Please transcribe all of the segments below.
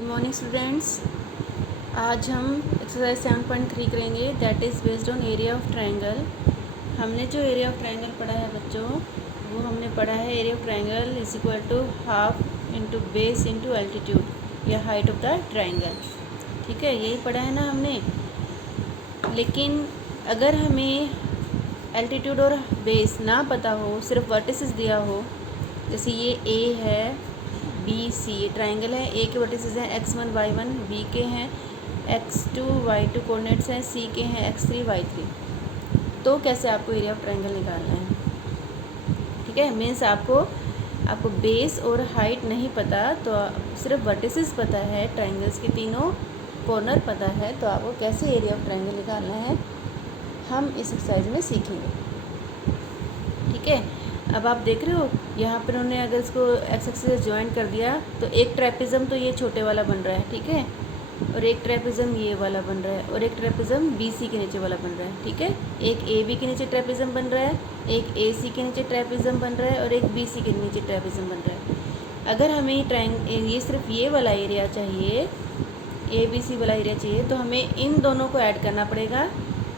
Good morning students. आज हम exercise 7.3 करेंगे, that is based on area of triangle. हमने जो एरिया ऑफ ट्रायंगल पढ़ा है बच्चों, वो हमने पढ़ा है area of triangle is equal to half into base into altitude या हाइट ऑफ द ट्रायंगल। ठीक है, यही पढ़ा है ना हमने। लेकिन अगर हमें एल्टीट्यूड और बेस ना पता हो, सिर्फ वर्टिसेस दिया हो, जैसे ये ए है, बी सी ट्राइंगल है, ए के वर्टिसेस हैं x1 y1, बी के हैं x2 y2 कोऑर्डिनेट्स हैं, सी के हैं x3 y3। तो कैसे आपको एरिया ऑफ ट्राइंगल निकालना है? ठीक है, मीन्स आपको बेस और हाइट नहीं पता, तो सिर्फ वर्टिसेस पता है, ट्राइंगल्स के तीनों कॉर्नर पता है, तो आपको कैसे एरिया ऑफ ट्राइंगल निकालना है हम इस एक्सरसाइज में सीखेंगे। ठीक है, अब आप देख रहे हो यहाँ पर उन्होंने अगर इसको एक्स एक्सिस से ज्वाइन कर दिया तो एक ट्रेपिज्म तो ये छोटे वाला बन रहा है, ठीक है, और एक ट्रेपिज्म ये वाला बन रहा है, और एक ट्रेपिज्म बी सी के नीचे वाला बन रहा है। ठीक है, एक ए बी के नीचे ट्रेपिज्म बन रहा है, एक ए सी के नीचे ट्रेपिज्म बन रहा है, और एक बी सी के नीचे ट्रेपिज्म बन रहा है। अगर हमें ये सिर्फ ये वाला एरिया चाहिए, ए बी सी वाला एरिया चाहिए, तो हमें इन दोनों को ऐड करना पड़ेगा,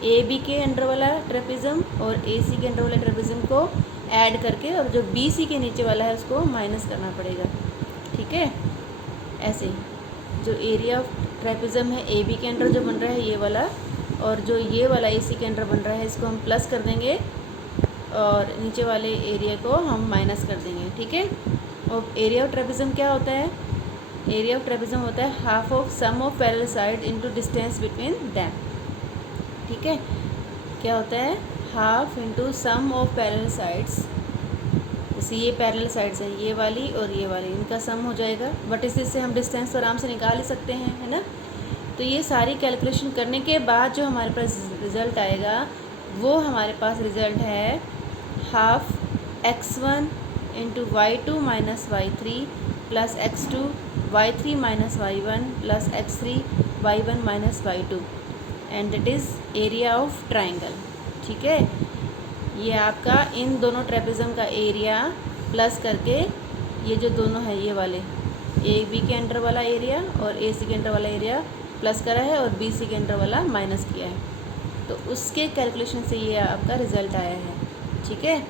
ए बी के अंडर वाला ट्रेपिज्म और ए सी के अंडर वाला ट्रेपिज्म को ऐड करके, और जो बी सी के नीचे वाला है उसको माइनस करना पड़ेगा। ठीक है, ऐसे जो एरिया ऑफ ट्रेपिज्म है ए बी के अंडर जो बन रहा है ये वाला, और जो ये वाला ए सी के अंडर बन रहा है इसको हम प्लस कर देंगे, और नीचे वाले एरिया को हम माइनस कर देंगे। ठीक है, और एरिया ऑफ ट्रेपिज्म क्या होता है? एरिया ऑफ ट्रेपिज्म होता है half of sum of parallel side into distance between them. ठीक है, क्या होता है? Half into sum of parallel sides. जैसे ये पैरेलल साइड्स है, ये वाली और ये वाली, इनका सम हो जाएगा, बट इससे हम डिस्टेंस तो आराम से निकाल ही सकते हैं, है ना। तो ये सारी कैलकुलेशन करने के बाद जो हमारे पास रिज़ल्ट आएगा, वो हमारे पास रिज़ल्ट है half x1 into y2 minus y3 plus x2 y3 minus y1 plus x3 y1 minus y2, and that is area of triangle. ठीक है, ये आपका इन दोनों ट्रेपिज्म का एरिया प्लस करके, ये जो दोनों है ये वाले ए बी के अंडर वाला एरिया और ए सी के अंडर वाला एरिया प्लस करा है, और बी सी के अंडर वाला माइनस किया है, तो उसके कैलकुलेशन से ये आपका रिजल्ट आया है। ठीक है,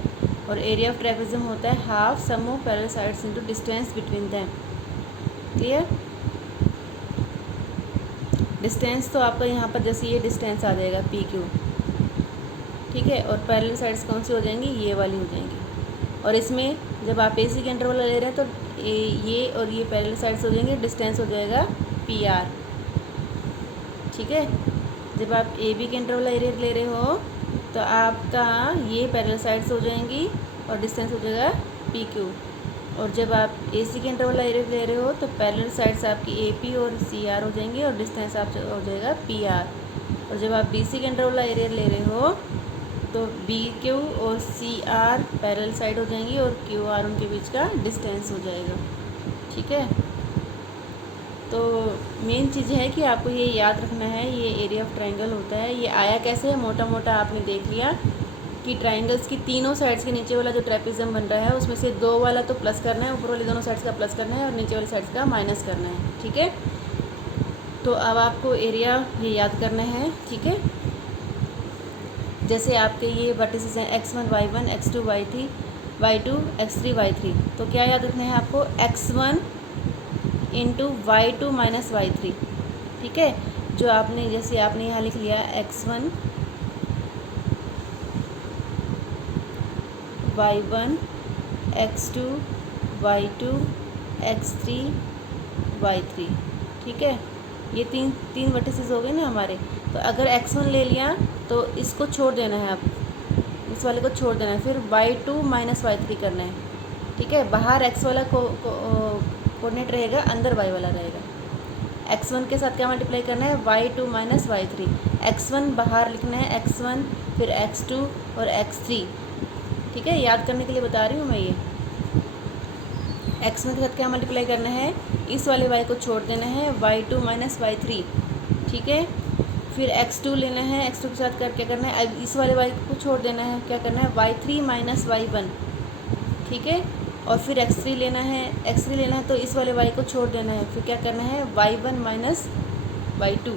और एरिया ऑफ ट्रेपिज्म होता है half sum of parallel sides into distance between them. Clear? Distance तो आपका यहाँ पर जैसे ये डिस्टेंस आ जाएगा पी क्यू। ठीक है, और पैरेलल साइड्स कौन सी हो जाएंगी? ये वाली हो जाएंगी। और इसमें जब आप ए सी के अंडर वाला ले रहे हैं तो ये और ये पैरेलल साइड्स हो जाएंगे, डिस्टेंस हो जाएगा पी आर। ठीक है, जब आप ए बी के अंडर वाला एरिया ले रहे हो तो आपका ये पैरेलल साइड्स हो जाएंगी और डिस्टेंस हो जाएगा पी क्यू। और जब आप ए सी के अंडर वाला एरिया ले रहे हो तो पैरेलल साइड्स आपकी ए पी और सी आर हो जाएंगी, और डिस्टेंस आप हो जाएगा पी आर। और जब आप बी सी के अंडर वाला एरिया ले रहे हो तो बी क्यू और सी आर पैरेलल साइड हो जाएंगी, और क्यू आर उनके बीच का डिस्टेंस हो जाएगा। ठीक है, तो मेन चीज़ है कि आपको ये याद रखना है, ये एरिया ऑफ ट्रायंगल होता है। ये आया कैसे है? मोटा मोटा आपने देख लिया कि ट्रायंगल्स की तीनों साइड्स के नीचे वाला जो ट्रेपिज्म बन रहा है उसमें से दो वाला तो प्लस करना है, ऊपर वाले दोनों साइड्स का प्लस करना है, और नीचे वाली साइड्स का माइनस करना है। ठीक है, तो अब आपको एरिया ये याद करना है। ठीक है, जैसे आपके ये वर्टिसेस हैं x1 y1 x2 y3 y2 x3 y3, तो क्या याद रखना है आपको? x1 into y2 minus y3। ठीक है, जो आपने जैसे आपने यहाँ लिख लिया x1 y1 x2 y2 x3 y3। ठीक है, ये तीन वर्टिसेस हो गए ना हमारे। तो अगर x1 ले लिया तो इसको छोड़ देना है, अब इस वाले को छोड़ देना है, फिर y2 माइनस y3 करना है। ठीक है, बाहर x वाला कोऑर्डिनेट रहेगा, अंदर y वाला रहेगा। x1 के साथ क्या मल्टीप्लाई करना है? y2 minus y3। x1 बाहर लिखना है, x1 फिर x2 और x3। ठीक है, याद करने के लिए बता रही हूँ मैं। ये x1 के साथ क्या मल्टीप्लाई करना है? इस वाले y को छोड़ देना है, y2 माइनस y3। ठीक है, फिर x2 लेना है, x2 के साथ क्या करना है? इस वाले y को छोड़ देना है, क्या करना है? y3 minus y1। ठीक है, और फिर x3 लेना है तो इस वाले y को छोड़ देना है। फिर क्या करना है, y1 माइनस y2।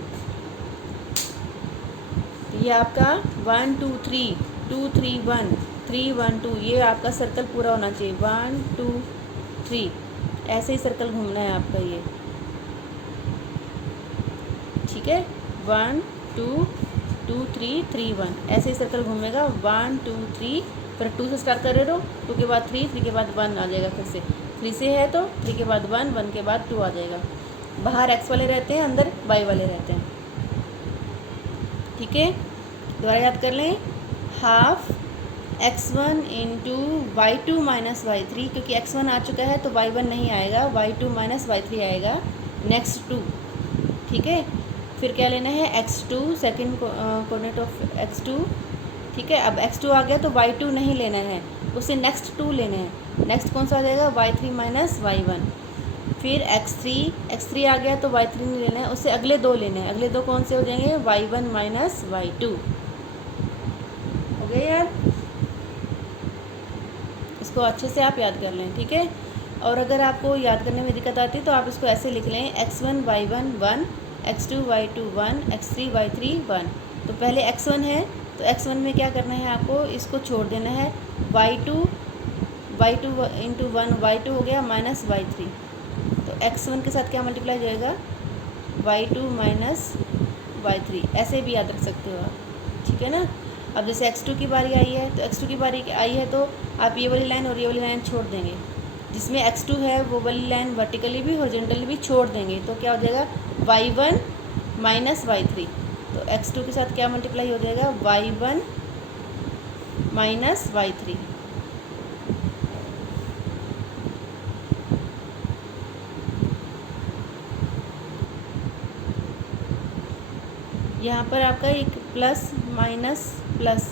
ये आपका 1 2 3 2 3 1 3 1 2, ये आपका सर्कल पूरा होना चाहिए। 1 2 3 ऐसे ही सर्कल घूमना है आपका ये, ठीक है। 1 2 2 3 3 1 ऐसे ही सर्कल घूमेगा। 1 2 3, फिर 2 से स्टार्ट कर रहे हो, 2 के बाद 3, 3 के बाद 1 आ जाएगा। फिर से 3 से है तो 3 के बाद 1, 1 के बाद 2 आ जाएगा। बाहर x वाले रहते हैं, अंदर y वाले रहते हैं, ठीक है। दोबारा याद कर लें, half x1 into y2 minus y3, क्योंकि x1 आ चुका है तो y1 नहीं आएगा, y2 माइनस y3 आएगा, नेक्स्ट 2, ठीक है। फिर क्या लेना है, x2, second coordinate of x2, ठीक है। अब x2 आ गया तो y2 नहीं लेना है, उसे नेक्स्ट 2 लेने हैं। नेक्स्ट कौन सा आ जाएगा, y3 माइनस y1। फिर x3 आ गया तो y3 नहीं लेना है, उससे अगले 2 लेने हैं। अगले 2 कौन से हो जाएंगे, y1 माइनस y2। हो गया याद, इसको अच्छे से आप याद कर लें, ठीक है। और अगर आपको याद करने में दिक्कत आती है तो आप इसको ऐसे लिख लें, x1 y1 1, x2 y2 1, x3 y3 1। तो पहले x1 है तो x1 में क्या करना है, आपको इसको छोड़ देना है। y2 इंटू 1 y2 हो गया माइनस y3, तो x1 के साथ क्या मल्टीप्लाई हो जाएगा, y2 माइनस y3। ऐसे भी याद रख सकते हो आप, ठीक है ना। अब जैसे x2 की बारी आई है तो x2 की बारी आई है तो आप ये वाली लाइन और ये वाली लाइन छोड़ देंगे। जिसमें x2 है वो वाली लाइन वर्टिकली भी हॉरिजॉन्टली भी छोड़ देंगे, तो क्या हो जाएगा, y1 माइनस y3। तो x2 के साथ क्या मल्टीप्लाई हो जाएगा, y1 माइनस y3। यहाँ पर आपका एक प्लस माइनस प्लस,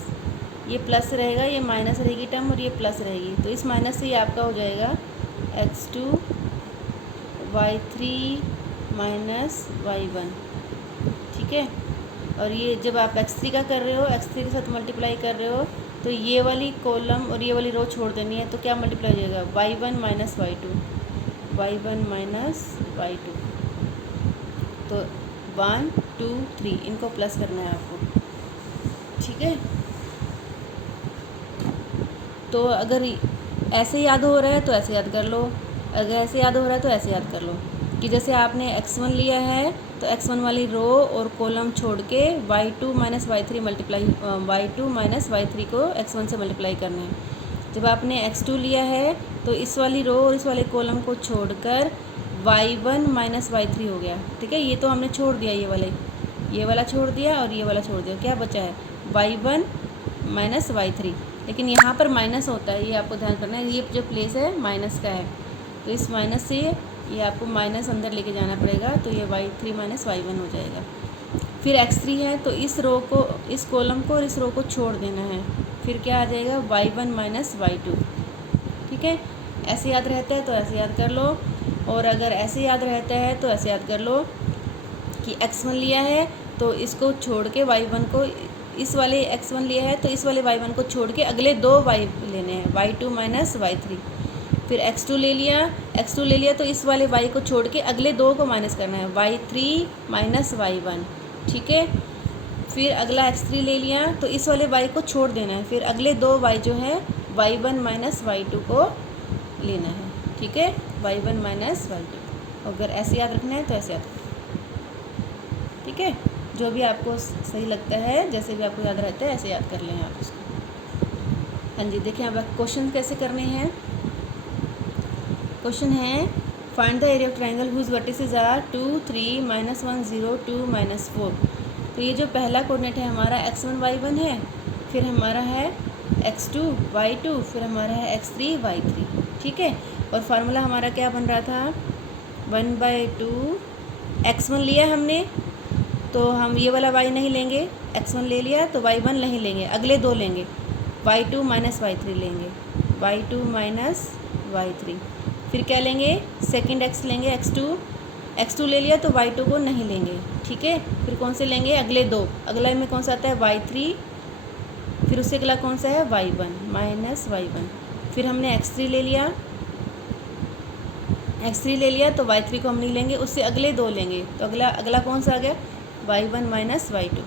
ये प्लस रहेगा, ये माइनस रहेगी टर्म और ये प्लस रहेगी, तो इस माइनस से ये आपका हो जाएगा x2 y3 माइनस y1, ठीक है। और ये जब आप x3 का कर रहे हो, x3 के साथ मल्टीप्लाई कर रहे हो, तो ये वाली कॉलम और ये वाली रो छोड़ देनी है, तो क्या मल्टीप्लाई हो जाएगा, y1 minus y2, y1 minus y2। तो 1 2 3 इनको प्लस करना है आपको, ठीक है। तो अगर ऐसे याद हो रहा है तो ऐसे याद कर लो, अगर ऐसे याद हो रहा है तो ऐसे याद कर लो कि जैसे आपने x1 लिया है तो x1 वाली रो और कॉलम छोड़ के y2 minus y3 multiply, y2 minus y3 को x1 से मल्टीप्लाई करना है। जब आपने x2 लिया है तो इस वाली रो और इस वाले कॉलम को छोड़कर y1 माइनस y3 हो गया, ठीक है। ये तो हमने छोड़ दिया, ये वाला छोड़ दिया और ये वाला छोड़ दिया, क्या बचा है, y1 माइनस y3। लेकिन यहाँ पर माइनस होता है, ये आपको ध्यान करना है, ये जो प्लेस है माइनस का है, तो इस माइनस से ये आपको माइनस अंदर लेके जाना पड़ेगा, तो ये y3 माइनस y1 हो जाएगा। फिर x3 है तो इस रो को, इस कॉलम को और इस रो को छोड़ देना है, फिर क्या आ जाएगा, y1 माइनस y2, ठीक है। ऐसे याद रहता है तो ऐसे याद कर लो, और अगर ऐसे याद रहता है तो ऐसे याद कर लो कि x1 लिया है तो इसको छोड़ के y1 को, इस वाले x1 लिया है तो इस वाले y1 को छोड़ के अगले 2 y लेने हैं, y2 माइनस y3। फिर x2 ले लिया तो इस वाले y को छोड़ के अगले 2 को माइनस करना है, y3 माइनस y1, ठीक है। फिर अगला x3 ले लिया तो इस वाले y को छोड़ देना है, फिर अगले 2 y जो है y1 माइनस y2 को लेना है, ठीक है, y1 माइनस y2। अगर ऐसे याद रखना है तो ऐसे याद रखना, ठीक है। जो भी आपको सही लगता है, जैसे भी आपको याद रहता है ऐसे याद कर लें आप उसको। हाँ जी, देखिए अब क्वेश्चन कैसे करने हैं। क्वेश्चन है, find the area of triangle whose vertices are 2 3 -1 0 2 -4। तो ये जो पहला कोऑर्डिनेट है हमारा x1 y1 है, फिर हमारा है x2 y2, फिर हमारा है x3 y3, ठीक है। और फार्मूला हमारा क्या बन रहा था, 1/2 x1 लिया हमने तो हम ये वाला y नहीं लेंगे, x1 ले लिया तो y1 नहीं लेंगे, अगले 2 लेंगे, y2 माइनस y3 लेंगे, y2 माइनस y3। फिर क्या लेंगे, सेकंड x लेंगे, x2 ले लिया तो y2 को नहीं लेंगे, ठीक है। फिर कौन से लेंगे, अगले 2, अगला में कौन सा आता है y3, फिर उससे अगला कौन सा है y1 माइनस y1। फिर हमने x3 ले लिया x3 ले लिया तो y3 को हम नहीं लेंगे, उससे अगले दो लेंगे। तो अगला अगला कौन सा आ गया, y1 माइनस y2।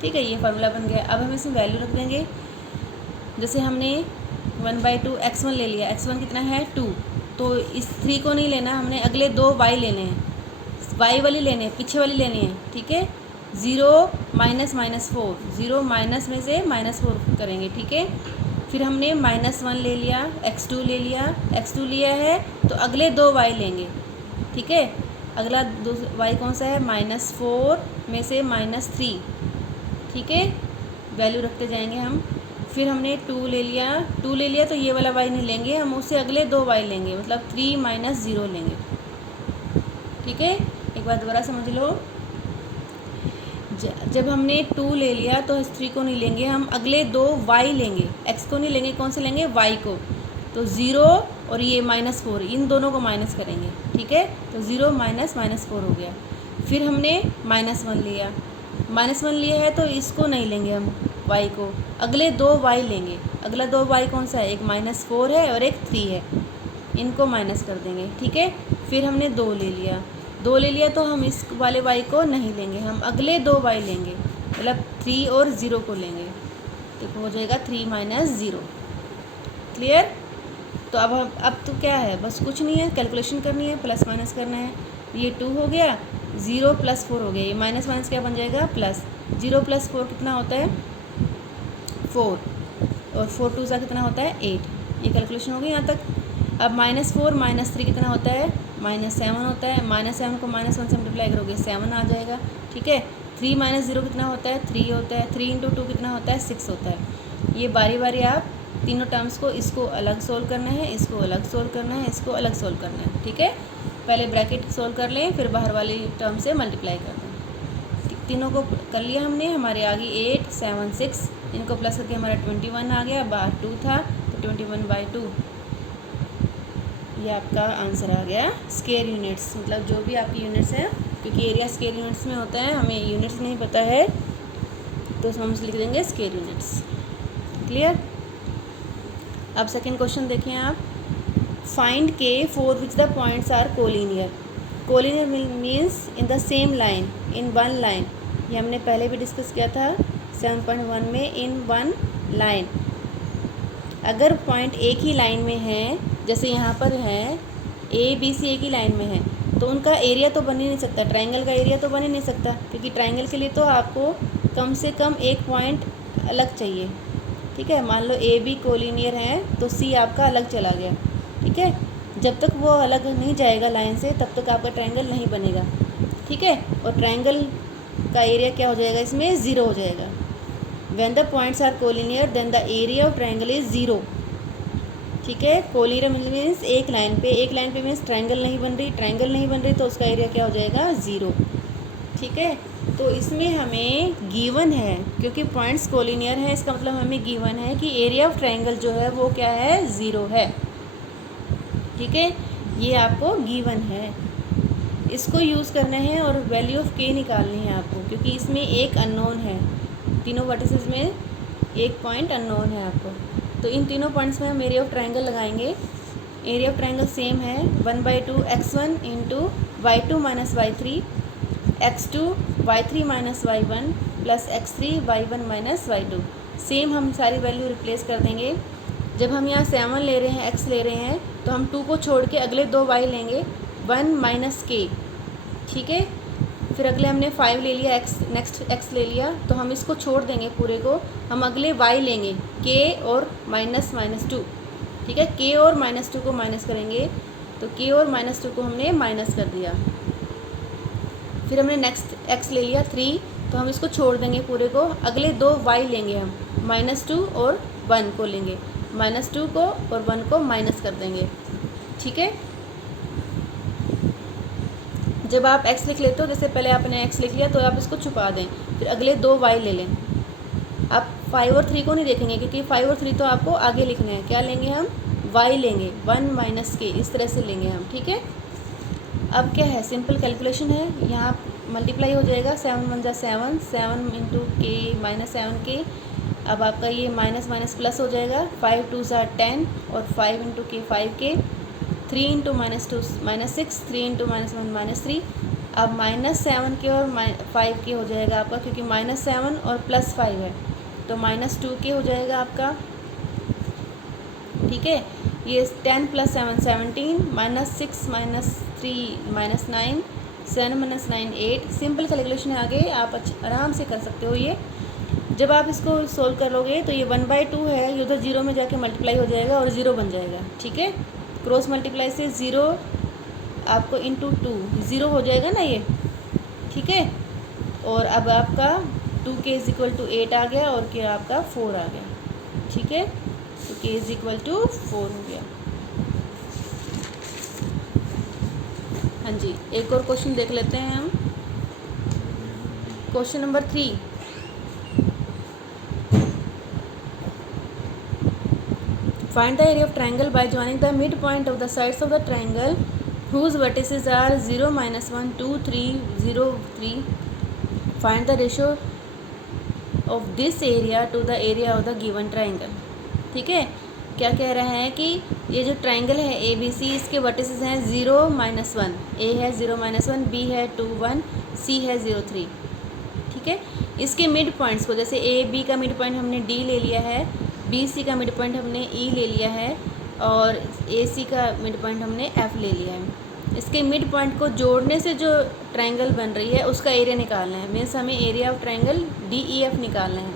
ठीक है, ये फार्मूला बन गया। अब हम इसमें वैल्यू रख देंगे। जैसे हमने 1/2 x1 ले लिया, x1 कितना है 2, तो इस 3 को नहीं लेना, हमने अगले दो y लेने हैं, y वाली लेने हैं, पीछे वाली लेनी है। ठीक है, 0 माइनस -4, 0 माइनस में से -4 करेंगे। ठीक है, फिर हमने -1 ले लिया, x2 ले लिया, x2 लिया है तो अगले दो y लेंगे। ठीक है, अगला दो y कौन सा है, -4 में से -3। ठीक है, वैल्यू रखते जाएंगे हम। फिर हमने 2 ले लिया तो ये वाला y नहीं लेंगे, हम उससे अगले दो y लेंगे, मतलब 3 माइनस 0 लेंगे। ठीक है, एक बार दोबारा समझ लो। जब हमने 2 ले लिया तो इस 3 को नहीं लेंगे, हम अगले दो y लेंगे, x को नहीं लेंगे, कौन से लेंगे, y को। तो 0 और ये -4, इन दोनों को माइनस करेंगे। ठीक है, तो 0 माइनस -4 हो गया। फिर हमने -1 लिया, -1 लिया है तो इसको नहीं लेंगे हम, y को, अगले दो y लेंगे। अगला दो y कौन सा है, एक -4 है और एक 3 है, इनको माइनस कर देंगे। ठीक है, फिर हमने 2 ले लिया तो हम इस वाले y को नहीं लेंगे, हम अगले दो y लेंगे, मतलब 3 और 0 को लेंगे, तो हो जाएगा 3 माइनस 0। क्लियर। तो अब तो क्या है, बस कुछ नहीं है, कैलकुलेशन करनी है, प्लस माइनस करना है। ये 2 हो गया, 0 + 4 हो गया, ये माइनस माइनस क्या बन जाएगा, प्लस। 0 + 4 कितना होता है, 4, और 4 2 सा कितना होता है, 8। ये कैलकुलेशन हो गई यहाँ तक। अब -4 - 3 कितना होता है, -7 होता है। -7 को -1 से मल्टीप्लाई करोगे 7 आ जाएगा। ठीक है, 3 - 0 कितना होता है, 3 होता है। 3 × 2 कितना होता है, 6 होता है। ये बारी बारी आप तीनों टर्म्स को, इसको अलग सोल्व करना है, इसको अलग सोल्व करना है, इसको अलग सोल्व करना है। ठीक है, पहले ब्रैकेट सोल्व कर लें, फिर बाहर वाली टर्म से मल्टीप्लाई कर दें। तीनों को कर लिया हमने, हमारे आ गई 8 7 6, इनको प्लस करके हमारा 21 आ गया, बाहर 2 था तो 21/2। ये आपका आंसर आ गया। स्क्वायर यूनिट्स, मतलब जो भी आपकी यूनिट्स हैं, क्योंकि एरिया स्क्वायर यूनिट्स में होता है, हमें यूनिट्स नहीं पता है तो हम लिख देंगे स्क्वायर यूनिट्स। क्लियर। अब सेकंड क्वेश्चन देखें आप। Find k for which the points are collinear. Collinear means in the same line, in one line. ये हमने पहले भी डिस्कस किया था 7.1 में, इन वन लाइन। अगर पॉइंट एक ही लाइन में है, जैसे यहाँ पर है ABC एक ही लाइन में है, तो उनका एरिया तो बन ही नहीं सकता, ट्रायंगल का एरिया तो बन ही नहीं सकता, क्योंकि ट्रायंगल के लिए तो आपको कम से कम एक पॉइंट अलग चाहिए। ठीक है, मान लो AB कोलिनियर है तो C आपका अलग चला गया। ठीक है, जब तक वो अलग नहीं जाएगा लाइन से, तब तक आपका ट्रायंगल नहीं बनेगा। ठीक है, और ट्रायंगल का एरिया क्या हो जाएगा, इसमें 0 हो जाएगा। When the points are collinear, then the area of triangle is 0। ठीक है, कोलिनियर मीन्स एक लाइन पे मीन्स ट्रायंगल नहीं बन रही, तो उसका एरिया क्या हो जाएगा, 0। ठीक है, तो इसमें हमें गिवन है, क्योंकि पॉइंट्स कोलिनियर है, इसका मतलब हमें गिवन है कि एरिया ऑफ ट्रायंगल जो है वो क्या है, 0 है। ठीक है, ये आपको गिवन है, इसको यूज़ करना है और वैल्यू ऑफ के निकालनी है आपको, क्योंकि इसमें एक अननोन है, तीनों वर्टिसेस में एक पॉइंट अननोन है आपको। तो इन तीनों पॉइंट्स में हम एरिया ऑफ ट्रायंगल लगाएंगे। एरिया ऑफ ट्रायंगल सेम है, 1/2 x1 × y2 - y3 x2 y3 - y1 plus x3 y1 - y2। Same हम सारी वैल्यू रिप्लेस कर देंगे। जब हम यहाँ 7 ले रहे हैं, x ले रहे हैं, तो हम 2 को छोड़ के अगले दो y लेंगे, 1 - k। ठीक है, फिर अगले हमने 5 ले लिया, नेक्स्ट x ले लिया, तो हम इसको छोड़ देंगे पूरे को, हम अगले y लेंगे, k और -2। ठीक है, k और -2 को माइनस करेंगे, तो k और -2 को हमने माइनस कर दिया। फिर हमने नेक्स्ट x ले लिया 3, तो हम इसको छोड़ देंगे पूरे को, अगले दो y लेंगे हम, -2 और 1 को लेंगे, -2 को और 1 को माइनस कर देंगे। ठीक है, जब आप x लिख लेते हो, जैसे पहले आपने x लिख लिया तो आप इसको छुपा दें, फिर अगले दो y ले लें। आप 5 और 3 को नहीं देखेंगे, क्योंकि 5 और 3 तो आपको आगे लिखने हैं। क्या लेंगे हम, y लेंगे, 1 - k, इस तरह से लेंगे हम। ठीक है, अब क्या है, सिंपल कैलकुलेशन है, यहाँ मल्टीप्लाई हो जाएगा, 7 × 1 = 7, 7 × k - 7k अब आपका ये माइनस माइनस प्लस हो जाएगा, 5 2 10 और 5 इंटू के 5 के, 3 इंटू -2 -6, 3 इंटू -1 -3। अब -7 के और 5 के हो जाएगा आपका, क्योंकि -7 और +5 है तो -2 के हो जाएगा आपका। ठीक है, ये 10 + 7 17, -6 -3 -9, 7 - 9 8। सिंपल कैलकुलेशन है, आगे आप आराम से कर सकते हो। ये जब आप इसको सोल्व करोगे तो ये 1/2 है, ये उधर 0 में जाके मल्टीप्लाई हो जाएगा और 0 बन जाएगा। ठीक है, क्रॉस मल्टीप्लाई से 0 आपको इंटू 2 0 हो जाएगा ना ये। ठीक है, और अब आपका 2k = 8 आ गया और k आपका 4 आ गया। ठीक है, तो k = 4 हो गया। हाँ जी, एक और क्वेश्चन देख लेते हैं हम। Question number 3, find the area of triangle by joining the mid point of the sides of the triangle whose vertices are 0 -1 2 3 0 3। Find the ratio of this area to the area of the given triangle. ठीक है, क्या कह रहा है कि ये जो triangle है ABC, इसके वर्टिसेस हैं 0 -1, A है 0 -1, B है 2 1, C है 0 3। ठीक है, इसके मिड पॉइंट्स को, जैसे AB का मिड पॉइंट हमने D ले लिया है, BC का मिड पॉइंट हमने E ले लिया है और AC का मिड पॉइंट हमने F ले लिया है। इसके मिड पॉइंट को जोड़ने से जो ट्राइंगल बन रही है उसका एरिया निकालना है। मीन्स हमें एरिया ऑफ ट्राइंगल DEF निकालना है।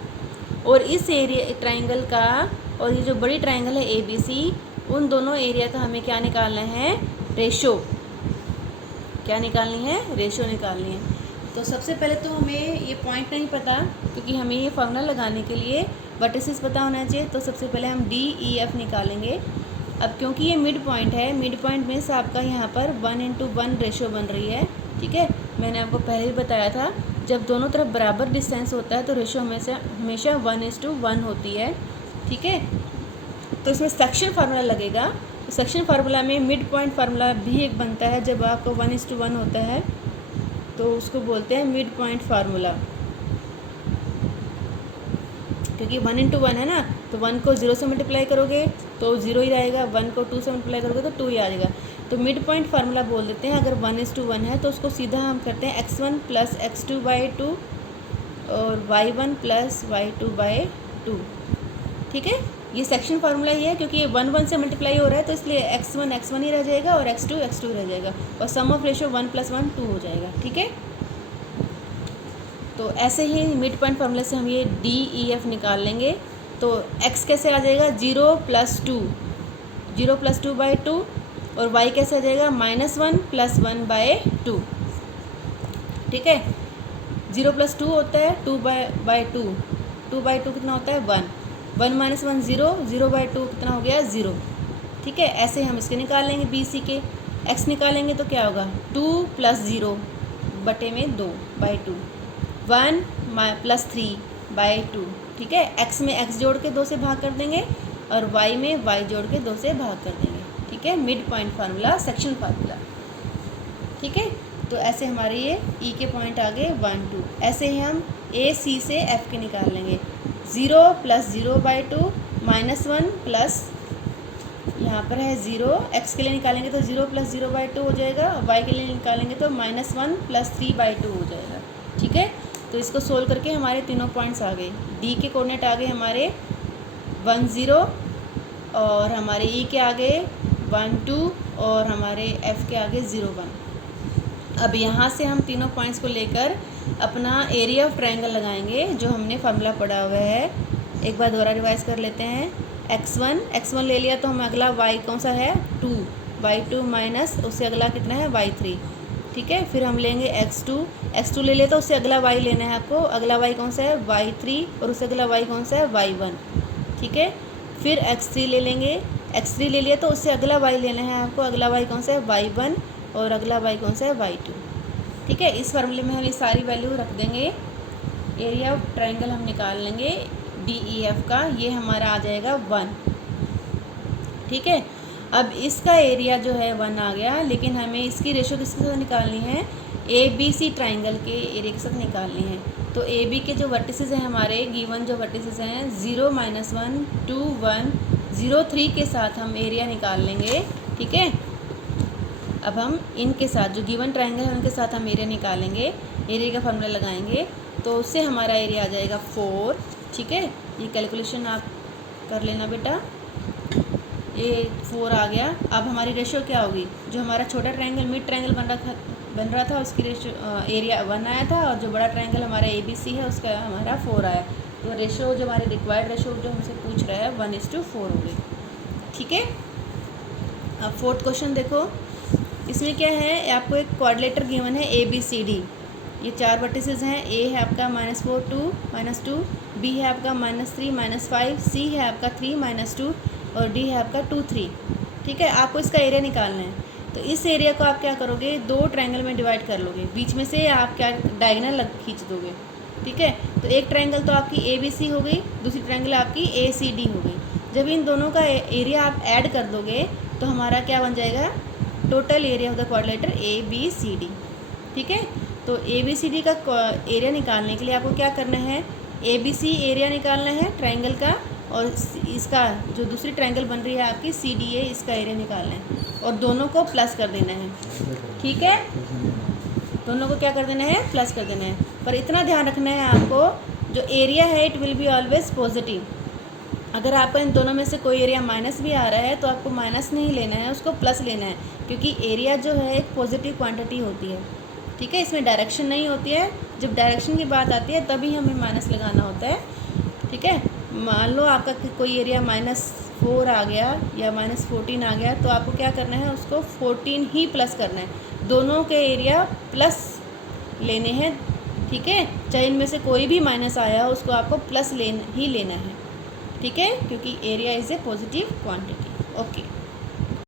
और इस एरिया ट्राइंगल का और ये जो बड़ी ट्राइंगल है ABC, उन दोनों एरिया का हमें क्या निकालना है? रेशो। क्या निकालनी है? रेशो निकालनी है। तो सबसे पहले तो हमें ये पॉइंट नहीं पता, क्योंकि हमें ये फार्मूला लगाने के लिए वर्टिसेस पता होना चाहिए। तो सबसे पहले हम DEF निकालेंगे। अब क्योंकि ये मिड पॉइंट है, मिड पॉइंट में से आपका यहाँ पर 1:1 रेशो बन रही है। ठीक है, मैंने आपको पहले भी बताया था, जब दोनों तरफ बराबर डिस्टेंस होता है तो रेशो हमेशा 1:1 होती है। ठीक है, तो इसमें सेक्शन फार्मूला लगेगा। तो सेक्शन फार्मूला में मिड पॉइंट फार्मूला भी एक बनता है। जब आपको 1:1 होता है तो उसको बोलते हैं मिड पॉइंट फार्मूला, क्योंकि 1:1 है ना, तो 1 को 0 से मल्टीप्लाई करोगे तो 0 ही रहेगा, 1 को 2 से मल्टीप्लाई करोगे तो 2 ही आ जाएगा। तो मिड पॉइंट फार्मूला बोल देते हैं। अगर 1:1 है तो उसको सीधा हम करते हैं x1 + x2/2 और y1 + y2/2। ठीक है, ये सेक्शन फार्मूला ही है, क्योंकि ये 1 से मल्टीप्लाई हो रहा है तो इसलिए x1 ही रह जाएगा और x2 रह जाएगा और सम ऑफ रेशो 1 + 1 2 हो जाएगा। ठीक है, तो ऐसे ही मिड पॉइंट फार्मूले से हम ये DEF निकाल लेंगे। तो x कैसे आ जाएगा? 0 + 2, 0 + 2/2 और y कैसे आ जाएगा? -1 + 1/2। ठीक है, 0 + 2 होता है 2/2, 2/2 कितना होता है? 1, 1 - 1 0, 0/2 कितना हो गया? 0। ठीक है, ऐसे हम इसके निकाल लेंगे BC के। x निकालेंगे तो क्या होगा? 2 + 0 बटे में 2/2, 1 + 3/2। ठीक है, x में x जोड़ के 2 से भाग कर देंगे और y में y जोड़ के 2 से भाग कर देंगे। ठीक है, mid point formula, section formula. ठीक है, तो ऐसे हमारे ये E के पॉइंट आ गए 1 2। ऐसे ही हम AC से F के निकाल लेंगे। 0 + 0/2 -1 प्लस यहाँ पर है 0। x के लिए निकालेंगे तो 0 + 0/2 हो जाएगा, y के लिए निकालेंगे तो -1 + 3/2 हो जाएगा। ठीक है, तो इसको सोल्व करके हमारे तीनों पॉइंट्स आ गए। D के कोऑर्डिनेट आ गए हमारे 1 0 और हमारे E के आ गए 1 2 और हमारे F के आगे 0 1। अब यहाँ से हम तीनों पॉइंट्स को लेकर अपना एरिया ऑफ ट्रायंगल लगाएंगे, जो हमने फार्मूला पढ़ा हुआ है। एक बार दोबारा रिवाइज कर लेते हैं। x1 ले लिया तो हम अगला y कौन सा है? 2, y2 माइनस उससे अगला कितना है? y3। ठीक है, फिर हम लेंगे x2 ले लिया तो उससे अगला y लेना है आपको। अगला y कौन सा है? y3 और उससे अगला y कौन सा है? y1। ठीक है, फिर x3 ले लेंगे। x3 ले लिया तो उससे अगला y लेना है आपको। अगला y कौन सा है? y1 और अगला y कौन सा है? y2। ठीक है, इस फार्मूले में हम ये सारी वैल्यू रख देंगे। एरिया ऑफ ट्रायंगल हम निकाल लेंगे DEF का, ये हमारा आ जाएगा 1। ठीक है, अब इसका एरिया जो है 1 आ गया, लेकिन हमें इसकी रेशो किसके साथ निकालनी है, ए बी सी ट्राइंगल के एरिया के साथ निकालनी है। तो ए बी के जो वर्टिसेस हैं हमारे गिवन जो वर्टिसेस हैं 0 -1 2 1 0 3 के साथ हम एरिया निकाल लेंगे। ठीक है, अब हम इनके साथ जो गिवन ट्राइंगल है उनके साथ हम एरिया निकालेंगे, एरिया का फार्मूला लगाएंगे, तो उससे हमारा एरिया आ जाएगा 4। ठीक है, ये कैलकुलेशन आप कर लेना बेटा, ये 4 आ गया। अब हमारी रेशो क्या होगी, जो हमारा छोटा ट्रायंगल मिड ट्रायंगल बन रहा था उसकी रेशो एरिया 1 आया था, और जो बड़ा ट्रायंगल हमारा ABC है उसका हमारा 4 आया। तो रेशो जो हमारी रिक्वायर्ड रेशो जो हमसे पूछ रहा है 1:4 हो गई। ठीक है, अब फोर्थ क्वेश्चन देखो, इसमें क्या है, आपको एक क्वाड्रिलेटर गिवन है ABCD। ये 4 वर्टिसेस हैं, A है आपका -4 2 B है आपका -3 -5 C है आपका 3 -2 और D है आपका 2 3। ठीक है, आपको इसका एरिया निकालना है। तो इस एरिया को आप क्या करोगे, 2 ट्रायंगल में डिवाइड कर लोगे, बीच में से आप क्या डायगोनल खींच दोगे। ठीक है, तो एक ट्रायंगल तो आपकी ABC हो गई, दूसरी ट्रायंगल आपकी ACD हो गई। जब इन दोनों का एरिया आप ऐड कर दोगे तो हमारा क्या बन जाएगा, total area of the quadrilateral ABCD। ठीक है, तो ABCD का एरिया निकालने के लिए आपको क्या करना है, ABC एरिया निकालना है ट्रायंगल का, और इसका जो दूसरी ट्रायंगल बन रही है आपकी CDA, इसका एरिया निकालना है और दोनों को प्लस कर देना है। ठीक है, दोनों को क्या कर देना है, प्लस कर देना है। पर इतना ध्यान रखना है आपको, जो एरिया है it will be always positive. अगर आपका इन दोनों में से कोई एरिया माइनस भी आ रहा है तो आपको माइनस नहीं लेना है, उसको प्लस लेना है, क्योंकि एरिया जो है एक पॉजिटिव क्वांटिटी होती है। ठीक है, इसमें डायरेक्शन नहीं होती है, जब डायरेक्शन की बात आती है तभी हमें माइनस लगाना होता है। ठीक है, मान लो आपका कोई एरिया -4 आ गया या -14 आ गया, तो आपको क्या करना है, उसको 14 ही प्लस करना है, दोनों के एरिया प्लस लेने हैं। ठीक है, चाहे इनमें से कोई भी माइनस आया हो उसको आपको प्लस ही लेना है। ठीक है, क्योंकि area is a positive quantity. Okay.